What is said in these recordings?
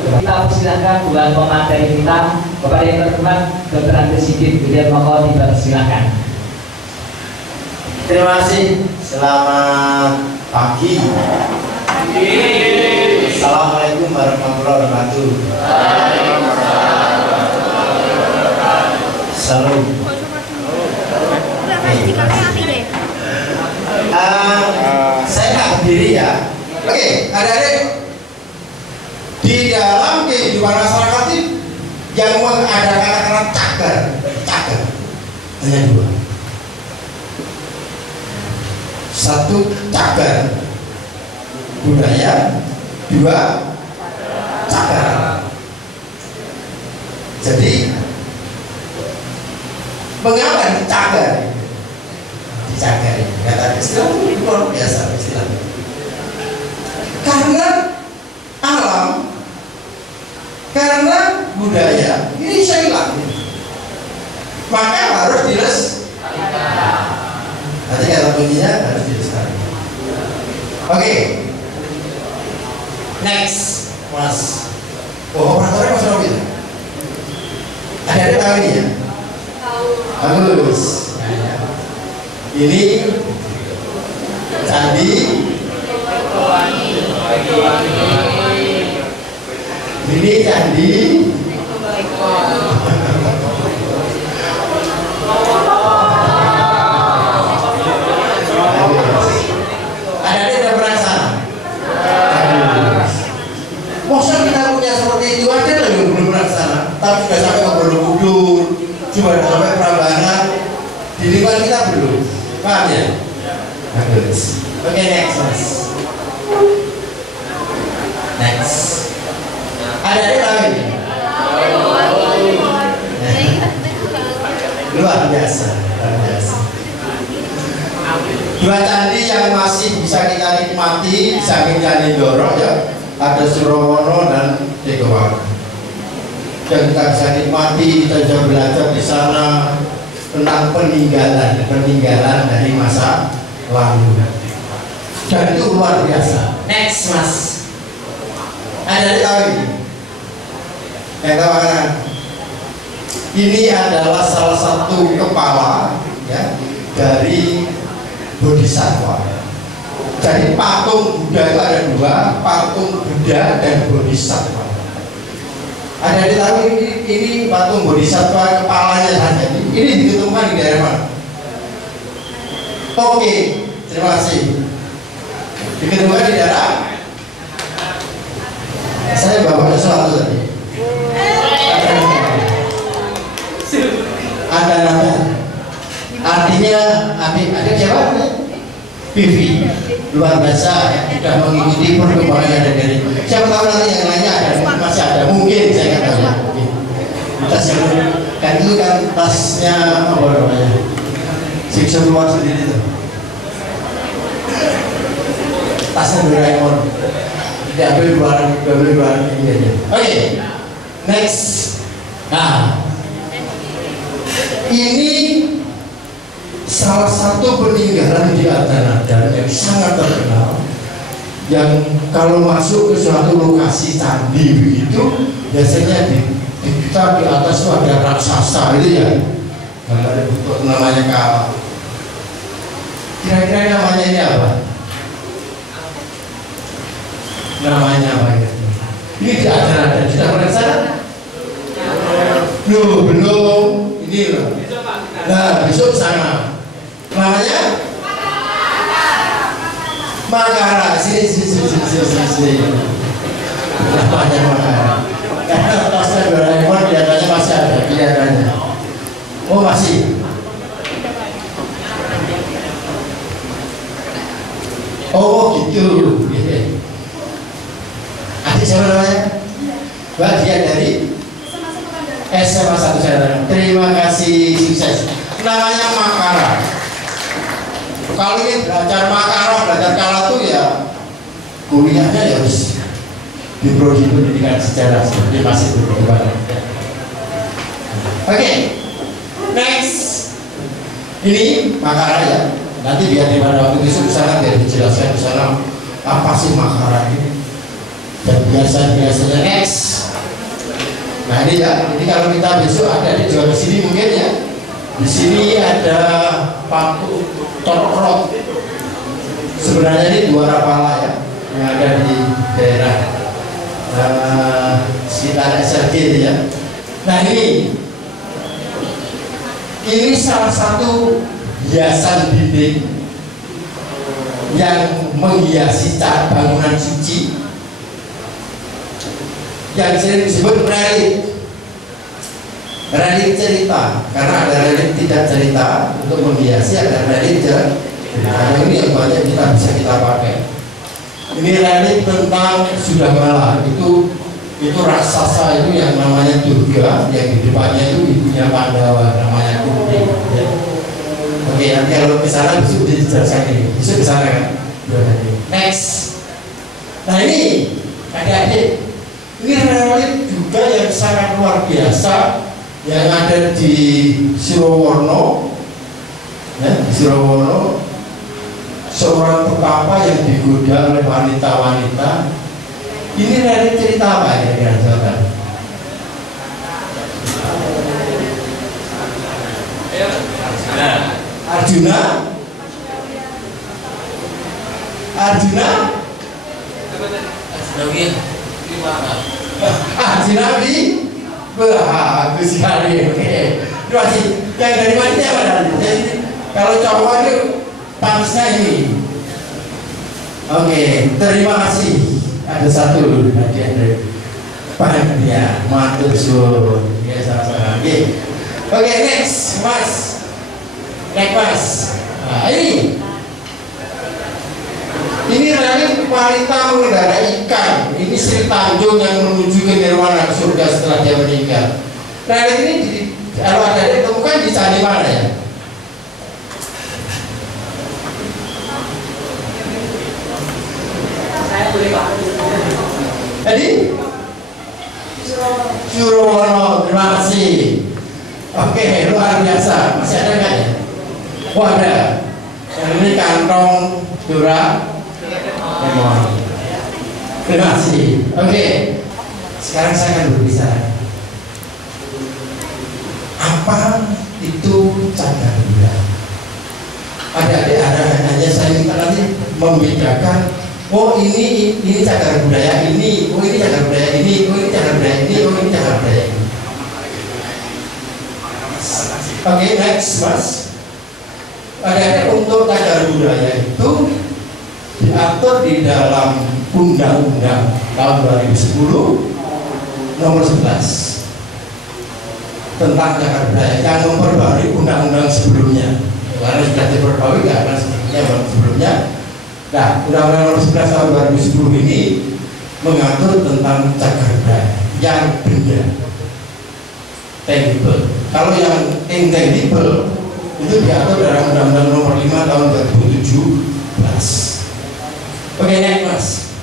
Kita persilahkan buat pemateri kita kepada yang terhormat Dr. Andri Sigit. Kemudian mohon dipersilahkan. Terima kasih. Selamat pagi. Assalamualaikum warahmatullahi wabarakatuh. Salam. Saya nggak berdiri ya. Oke, adik-adik, di dalam kehidupan masyarakat itu yang ada kata-kata cagar hanya dua. Satu, cagar budaya, dua, cagar. Jadi mengapa dicagar? Dicagari, kata istilah itu luar biasa istilahnya. Karena alam, karena budaya ini bisa hilang, maka harus dilestarikan. Nanti kata kuncinya harus dilestarikan. Oke, next, Mas. Oh, operatornya Mas Robi. Ada tahu ini ya? Bagus. Ini candi. Ini candi. Ada udah pernah sana? Masa kita punya seperti itu aja lah yang belum pernah sana. Tapi sudah sampai ke Borobudur, cuma sampai Prambanan. Di lingkungan kita belum. Paham ya? Bagus. Oke, next, Mas. Next. Ada lagi? Luar biasa, luar biasa. Dua candi yang masih bisa kita nikmati di samping Candi Ndoro ya, ada Surowono dan Degowaru. Dan kita bisa nikmati, kita bisa belajar di sana tentang peninggalan dari masa lalu. Dan itu luar biasa. Next, Mas. Ada lagi? Yang tahu kan? Ini adalah salah satu kepala ya dari Bodhisattva. Jadi patung Buddha itu ada dua, patung Buddha dan Bodhisattva. Ada di tahu ini patung Bodhisattva kepalanya saja. Ini diketemukan di daerah mana? Oke, terima kasih. Diketemukan di daerah. Saya bawa sesuatu tadi. Ada nama. Artinya adik siapa? Vivi. Luar biasa ya, sudah mengikuti perkembangan yang ada dari. Siapa tahu nanti yang lainnya ada, masih ada mungkin saya kata ya. Tas yang kan itu kan tasnya apa namanya? Siksa keluar sendiri tuh. Tasnya Doraemon. Diambil barang ini aja. Oke, next. Nah, ini salah satu peninggalan di Adan-Adan yang sangat terkenal, yang kalau masuk ke suatu lokasi candi begitu biasanya di atas itu ada raksasa itu ya, gambar bentuk namanya kala. Kira-kira namanya ini apa? Namanya apa ya? Ini di Adan-Adan sudah pernah ke sana? Belum. Ini loh. Nah, besok sana. Namanya Makara. Sini. Namanya Makara. Karena tasnya Doraemon kelihatannya masih ada kelihatannya. Oh masih. Oh gitu. Adik siapa namanya? Bagian dari SMA 1 saya. Terima kasih, sukses. Namanya Makara. Kalau ini belajar Makara, belajar Kala tuh ya kuliahnya ya harus di prodi pendidikan sejarah seperti masih berkembang. Oke, next. Ini Makara ya. Nanti biar di pada waktu besok di sana biar dijelaskan di sana apa sih Makara ini. dan biasa-biasanya next. Nah ini ya, ini kalau kita besok ada di jual sini mungkin ya. Di sini ada paku torkrot. Sebenarnya ini dua rapala ya, yang ada di daerah sekitar SRG ya. Nah ini salah satu hiasan dinding yang menghiasi cat bangunan suci yang sering disebut relik. Relik cerita, karena ada relik tidak cerita untuk menghiasi, ada relik cerita. Nah, ini yang banyak kita bisa kita pakai. Ini relik tentang Sudamala, itu raksasa itu yang namanya Durga, yang di depannya itu ibunya Pandawa, namanya Kunti. Ya. Oke, nanti kalau ke sana besok dijelaskan ini. Besok ke sana kan. Next. Nah ini adik-adik, ini relik juga yang sangat luar biasa yang ada di Surowono. Ya, di Surowono, seorang petapa yang digoda oleh wanita-wanita. Ini relik cerita apa ya kira-kira? Arjuna. Bagus sekali. Oke. Terima kasih. Yang dari mana mana? Jadi kalau cowok itu panasnya ini. Oke, terima kasih. Ada satu hadiah dari panitia. Matur suwun. Ya sama-sama. Oke, next, Mas. Next, Mas. Nah, ini relik wanita mengendarai ikan. Ini Sri Tanjung yang menuju ke nirwana surga setelah dia meninggal. Relik ini kalau ada ditemukan di candi mana ya? Jadi Surowono, terima kasih. Oke, luar biasa. Masih ada nggak ya? Oh ada. Yang ini kantong Dora. Terima kasih. Oke. Sekarang saya akan berbicara. Apa itu cagar budaya? Adik-adik hanya saya minta nanti membedakan. Oh ini cagar budaya ini. Oh ini cagar budaya ini. Oh ini cagar budaya ini. Oh ini cagar budaya ini. Oke, next, Mas. Adik-adik untuk cagar budaya itu diatur di dalam Undang-Undang tahun 2010 nomor 11 tentang cagar budaya yang memperbarui undang-undang sebelumnya. Karena sudah diperbarui karena sebelumnya. Nah, Undang-Undang nomor 11 tahun 2010 ini mengatur tentang cagar budaya yang benda tangible. Kalau yang intangible itu diatur dalam Undang-Undang nomor 5 tahun 2017. Oke, next, Mas.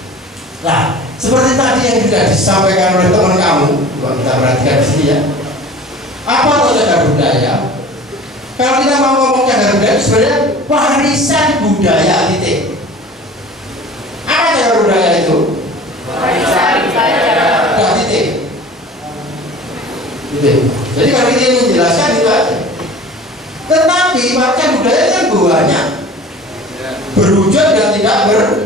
Nah, seperti tadi yang sudah disampaikan oleh teman kamu, kalau kita perhatikan di sini ya. Apa itu cagar budaya? Kalau kita mau ngomong cagar budaya, sebenarnya warisan budaya titik. Apa cagar budaya itu? Warisan budaya titik. Gitu. Jadi kalau kita ingin menjelaskan itu aja. Tetapi warisan budaya kan banyak, berwujud dan tidak berwujud.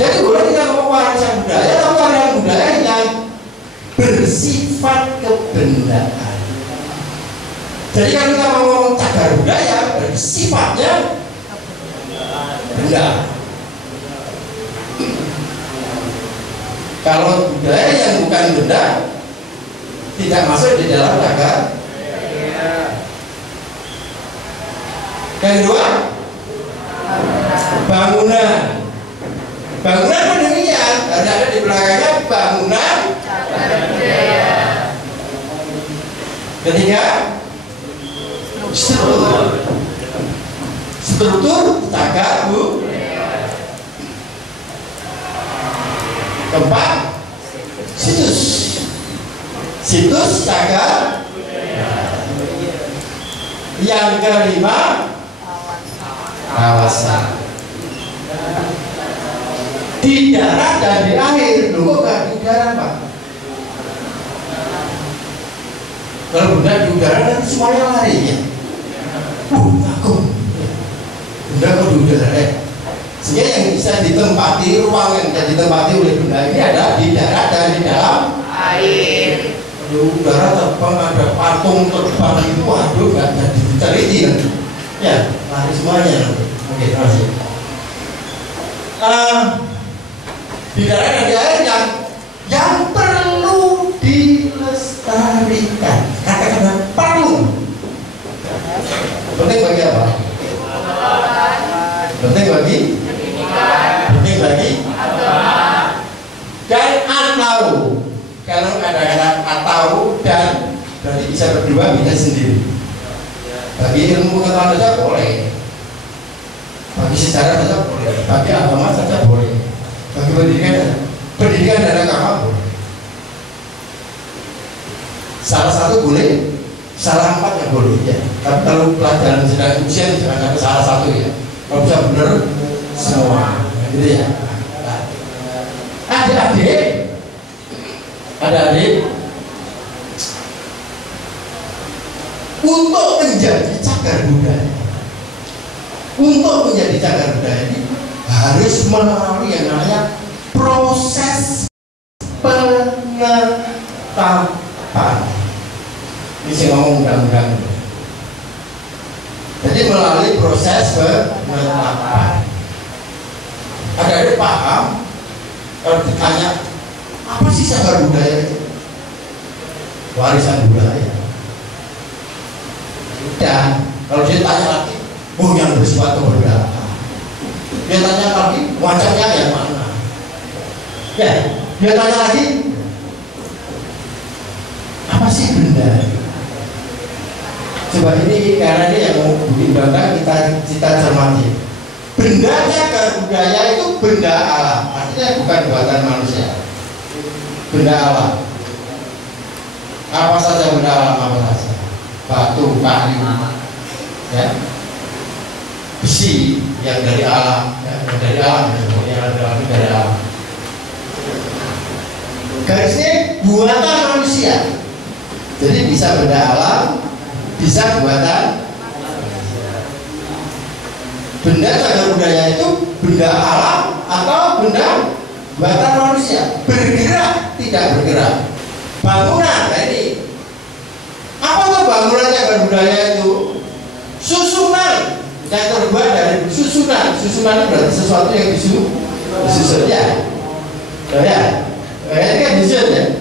Jadi boleh kita ngomong warisan budaya, tapi warisan budaya yang bersifat kebendaan. Jadi kalau kita mau ngomong cagar budaya, bersifatnya benda. Kalau budaya yang bukan benda tidak masuk di dalam cagar. Yang kedua, bangunan. Bangunan pun demikian, ada di belakangnya bangunan. Ketiga, struktur cagar budaya. Keempat, situs cagar budaya. Yang kelima, kawasan. Di di darat dan di air. Loh kok nggak di udara Pak? Kalau benda di udara nanti semuanya lari ya. Takut. Benda kok di udara ya? Sehingga yang bisa ditempati, ruang yang bisa ditempati oleh benda ini ada di darat dan di dalam air. Di udara terbang, ada patung terbang itu, waduh nggak jadi diteliti kan? Ya, lari semuanya. Oke, terima kasih. Di darat dan di air yang perlu dilestarikan. Kata-kata perlu. Penting bagi apa? Penting bagi? Penting bagi? Dan atau kalau ada kata atau dan berarti bisa berdua, bisa sendiri. Bagi ilmu pengetahuan saja boleh, bagi sejarah saja boleh, bagi agama saja boleh, bagi pendidikan dan agama boleh. Salah satu boleh, salah empat yang boleh ya. Tapi kalau pelajaran sedang ujian jangan sampai salah satu ya. Kalau bisa benar semua, gitu ya. Adik-adik, untuk menjadi cagar budaya, ini harus melalui yang namanya proses penetapan. Ini saya ngomong undang-undang. Jadi melalui proses penetapan. Adik-adik paham kalau ditanya apa sih cagar budaya itu? Warisan budaya. Dan kalau dia tanya lagi, yang bersifat kebudayaan. Dia tanya lagi, macamnya yang mana? Ya, dia tanya lagi, apa sih benda? Coba ini karena ini yang mau diundangkan kita cermati. Benda cagar budaya itu benda alam, artinya bukan buatan manusia. Benda alam. Apa saja benda alam, apa saja? Batu, kayu, ya, besi yang dari alam, yang dari alam, yang dari alam. Garisnya buatan manusia. Jadi bisa benda alam, bisa buatan. Benda cagar budaya itu benda alam atau benda buatan manusia, bergerak tidak bergerak. Bangunan, nah ini apa tuh bangunan cagar budaya itu? Susunan yang terbuat dari susunan. Susunan itu berarti sesuatu yang disusun ya. Ya, ini kan disusun ya.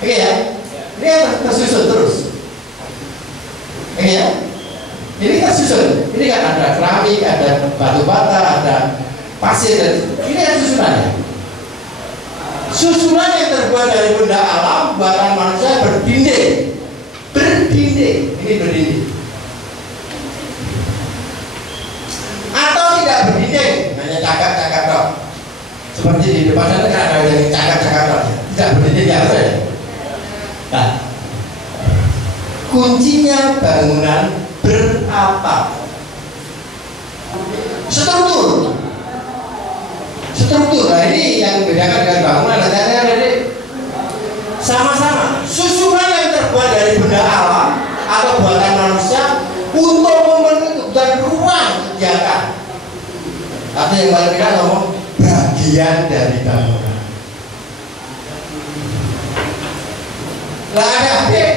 Oke ya, ini kan tersusun terus. Oke ya, ini kan susun. Ini kan ada keramik, ada batu bata, ada pasir, dan ini kan susunannya. Susunan yang terbuat dari benda alam buatan manusia berdinding. Ini berdinding. Atau tidak berdinding, hanya cakap-cakap dok. Seperti di depan sana kan ada yang cakap-cakap dok. Tidak berdinding ya harus ya. Nah, kuncinya bangunan beratap. Struktur. Nah ini yang membedakan dengan bangunan. Adik-adik, sama-sama susunan yang terbuat dari benda alam atau buatan manusia untuk memenuhi kebutuhan ruang kegiatan. Atau yang paling tidak ngomong bagian dari bangunan. Nah adik-adik,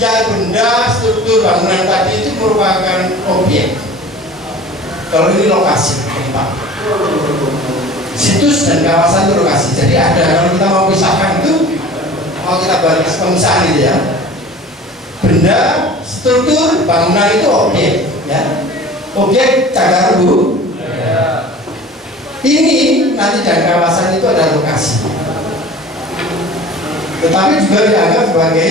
yang benda struktur bangunan tadi itu merupakan objek. Kalau ini lokasi, Pak. Situs dan kawasan itu lokasi. Jadi ada, kalau kita mau pisahkan itu, mau kita buat pemisahan gitu ya. Benda, struktur, bangunan itu objek, ya. Objek cagar budaya. Ini nanti dan kawasan itu ada lokasi. Tetapi juga dianggap sebagai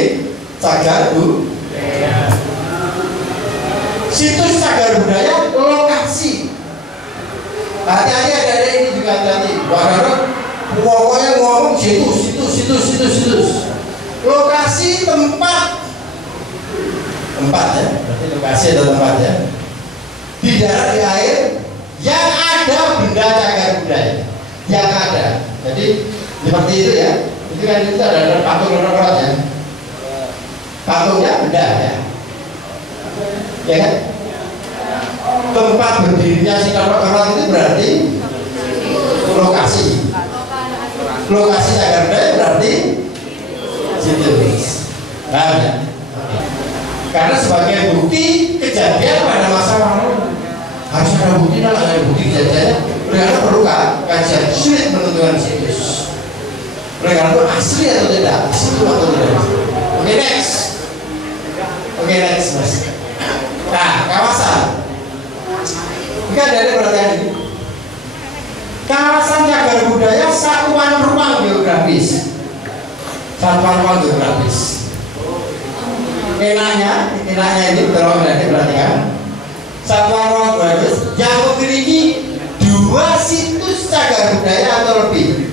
cagar budaya. Situs cagar budaya lokasi. Hati-hati ada ini juga hati-hati. Pokoknya ngomong situs. Lokasi tempat ya. Berarti lokasi atau tempat ya. Di darat di air yang ada benda cagar budaya. yang ada. Jadi seperti itu ya. Itu kan itu ada patung orang ya. Patungnya benda ya. Ya kan? Tempat berdirinya si orang itu berarti lokasi. Lokasi cagar budaya berarti situ. Paham ya? Karena sebagai bukti kejadian pada masa lalu harus ada bukti, ada bukti kejadiannya. Karena perlu kajian sulit menentukan situs. Karena itu asli atau tidak, situ atau tidak. Oke, next. Oke, next mas. Nah, kawasan. Ini ada perhatian ini. Kawasan cagar budaya satuan ruang geografis. Satuan ruang geografis. Enaknya ini tolong perhatikan. Satuan ruang geografis yang memiliki 2 situs cagar budaya atau lebih.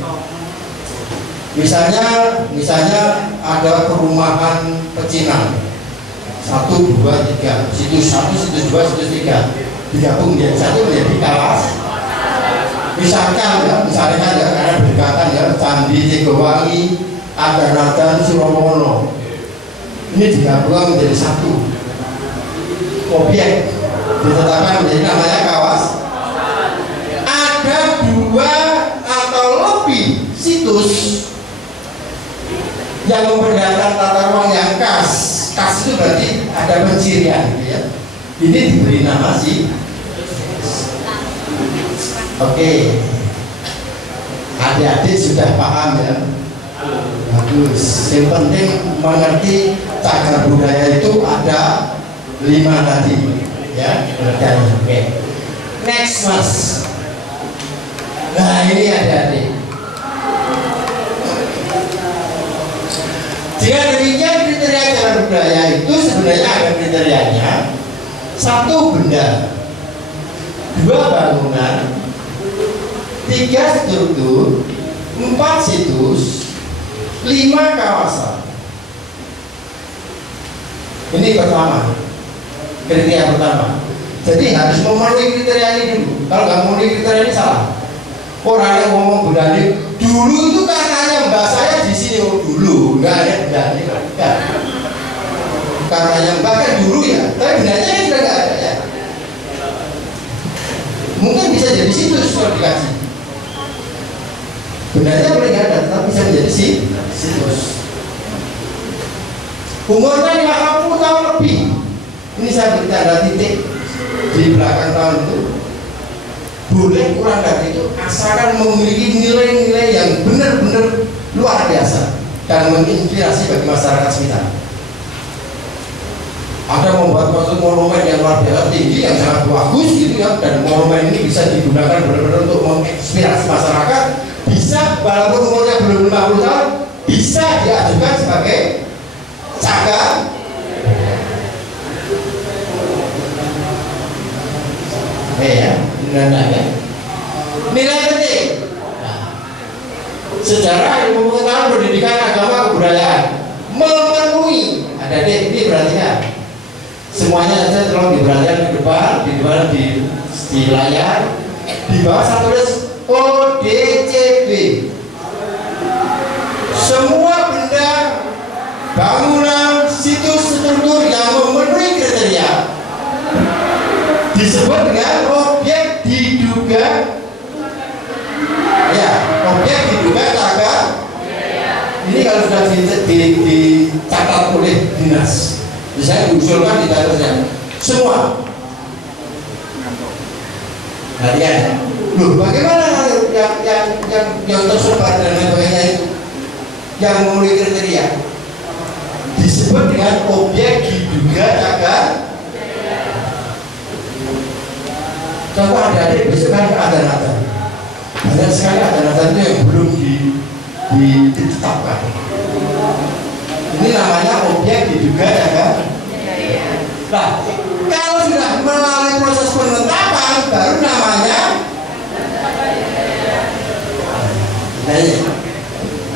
Misalnya ada perumahan pecinan 1, 2, 3, situs 1, situs 2, situs 3 digabung menjadi satu menjadi kawasan. Misalnya ada karena berdekatan ya Candi Tegowangi, Adan Suromono. Ini digabung menjadi satu objek ditetapkan menjadi namanya kawasan. Ada 2 atau lebih situs yang memperlihatkan tata ruang yang khas itu berarti ada pencirian gitu ya. Ini diberi nama sih. Oke, adik-adik sudah paham ya. Bagus. Yang penting mengerti cagar budaya itu ada 5 tadi ya. Oke. Next mas. Nah ini adik-adik. Jika demikian kriteria cagar budaya itu sebenarnya ada kriterianya. 1 benda, 2 bangunan, 3 struktur, 4 situs, 5 kawasan. Ini pertama, kriteria pertama. Jadi harus memenuhi kriteria ini dulu. Kalau nggak memenuhi kriteria ini salah. Orang yang ngomong budani dulu itu katanya mbak saya di sini dulu nggak ada budani kan. Katanya mbak kan dulu ya, tapi bendanya kan sudah nggak ada ya. Mungkin bisa jadi situs kalau dikasih. Bendanya boleh nggak ada, tapi bisa menjadi situs. Umurnya 50 tahun lebih. Ini saya beri tanda titik di belakang tahun itu. Boleh kurang dari itu, asalkan memiliki nilai-nilai yang benar-benar luar biasa dan menginspirasi bagi masyarakat sekitar. Ada membuat suatu monumen yang luar biasa tinggi yang sangat bagus gitu ya, dan monumen ini bisa digunakan benar-benar untuk menginspirasi masyarakat. Bisa walaupun umurnya belum 50 tahun, bisa diajukan sebagai cagar. Ya, nilai penting. Sejarah, ilmu pengetahuan, pendidikan, agama, kebudayaan memenuhi. Ada ini berarti kan semuanya saja tolong diperhatikan ke depan, di layar, di bawah saya tulis ODCB. Semua benda, bangunan, situs, struktur yang memenuhi kriteria disebut dengan objek diduga ya, objek diduga cagar. Ini kalau sudah dicatat oleh dinas, misalnya diusulkan di dalamnya semua. Perhatian, loh bagaimana yang tersebar dan sebagainya itu yang memenuhi kriteria disebut dengan objek diduga cagar. Coba adik-adik besok kan ada banyak sekali ada-ada itu yang belum ditetapkan. Ini namanya objek diduga cagar. Nah, kalau sudah melalui proses penetapan baru namanya. Nah,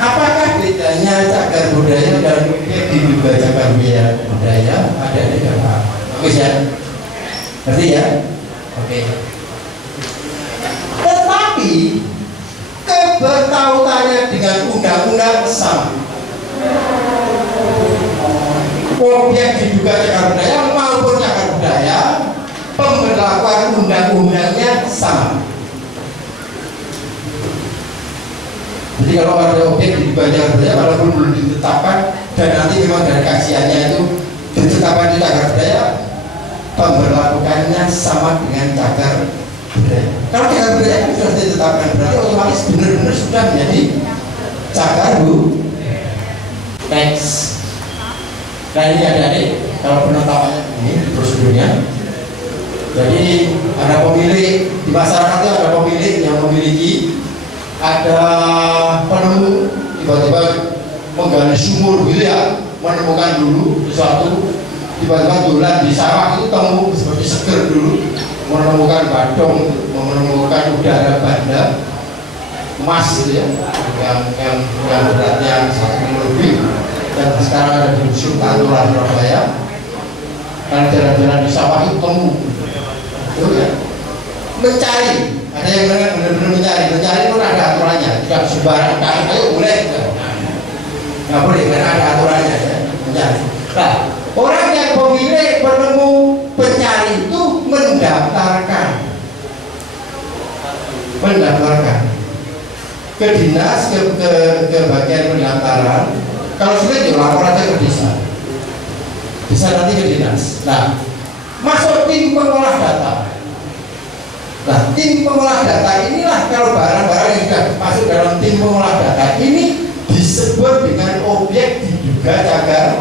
apakah bedanya cagar budaya dan objek diduga cagar budaya? Ada di dalam. Oke ya, ngerti ya? Oke. Tetapi kebertautannya dengan undang-undang sama. Objek diduga cagar budaya maupun cagar budaya, pemberlakuan undang-undangnya sama. Jadi kalau ada objek diduga cagar budaya walaupun belum ditetapkan dan nanti memang dari kajiannya itu ditetapkan di cagar budaya, pemberlakuannya sama dengan cagar budaya. Kalau cagar budaya kan sudah ditetapkan, berarti otomatis benar-benar sudah menjadi cagar budaya. Next. Nah ini adik-adik, kalau penetapannya ini prosedurnya. Jadi ada pemilik di masyarakat itu, ada pemilik yang memiliki, ada penemu tiba-tiba menggali sumur gitu ya, menemukan dulu sesuatu, tiba-tiba dolan di sawah itu temu seperti seger dulu, menemukan badong, menemukan udara banda emas gitu ya, yang beratnya 1 kilo lebih, dan sekarang ada di museum Tanturan Surabaya. Karena jalan-jalan di sawah itu temu, itu ya, mencari. Ada yang benar-benar mencari pun ada aturannya, tidak sembarang kali ayo boleh, nggak boleh karena ada aturannya ya, mencari. Nah, orang yang pemilik penemu pencari itu mendaftarkan ke dinas, ke bagian pendaftaran. Kalau sulit ya lapor aja ke desa, nanti ke dinas. Nah, masuk tim pengolah data. Nah, tim pengolah data inilah kalau barang-barang yang sudah masuk dalam tim pengolah data ini disebut dengan objek diduga cagar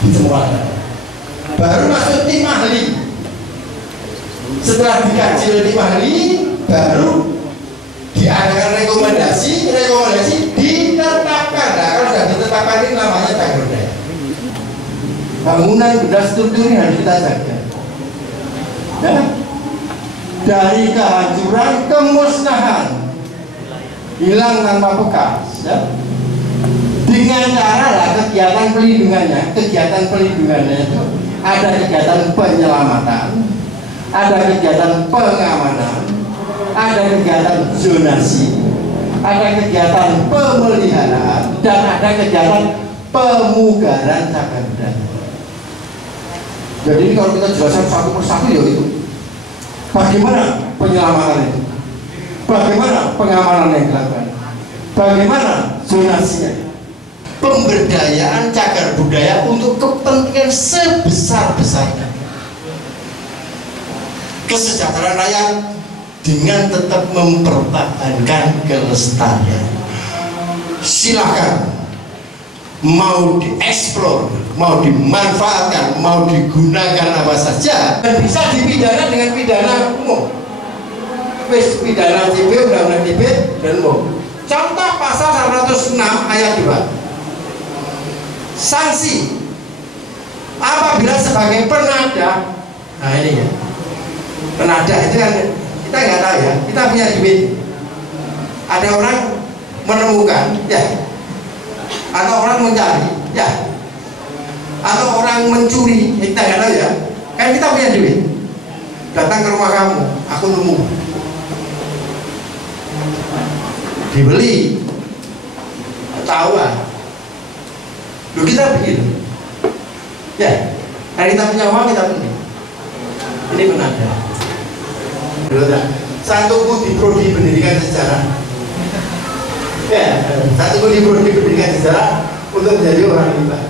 pengolah data. Baru masuk tim ahli. Setelah dikaji oleh tim ahli, baru diadakan rekomendasi ditetapkan. Nah, kalau sudah ditetapkan ini namanya cagar budaya. Bangunan benda struktur ini harus kita jaga. Ya. Dari kehancuran ke musnahan, hilang tanpa bekas ya. Dengan cara lah kegiatan pelindungannya itu ada kegiatan penyelamatan, ada kegiatan pengamanan, ada kegiatan zonasi, ada kegiatan pemeliharaan, dan ada kegiatan pemugaran cagar budaya. Jadi kalau kita jelaskan satu persatu ya itu, bagaimana penyelamatan itu, bagaimana pengamanan yang dilakukan, bagaimana zonasinya, pemberdayaan cagar budaya untuk kepentingan sebesar-besarnya, kesejahteraan rakyat dengan tetap mempertahankan kelestarian. Silakan mau dieksplor, mau dimanfaatkan, mau digunakan apa saja, dan bisa dipidana dengan pidana umum. Pidana CP, undang-undang CP dan umum. Contoh pasal 106 ayat 2. Sanksi apabila sebagai penada. Nah ini ya, penada itu kan kita nggak tahu ya, kita punya duit, ada orang menemukan ya, atau orang mencari ya, atau orang mencuri, kita nggak tahu ya, kan kita punya duit, datang ke rumah kamu, aku nemu, dibeli, ketahuan, lu kita bikin ya, karena kita punya uang kita bikin. Ini penada. Saya tunggu di prodi pendidikan sejarah. Ya, saya tunggu di prodi pendidikan sejarah untuk menjadi orang hebat.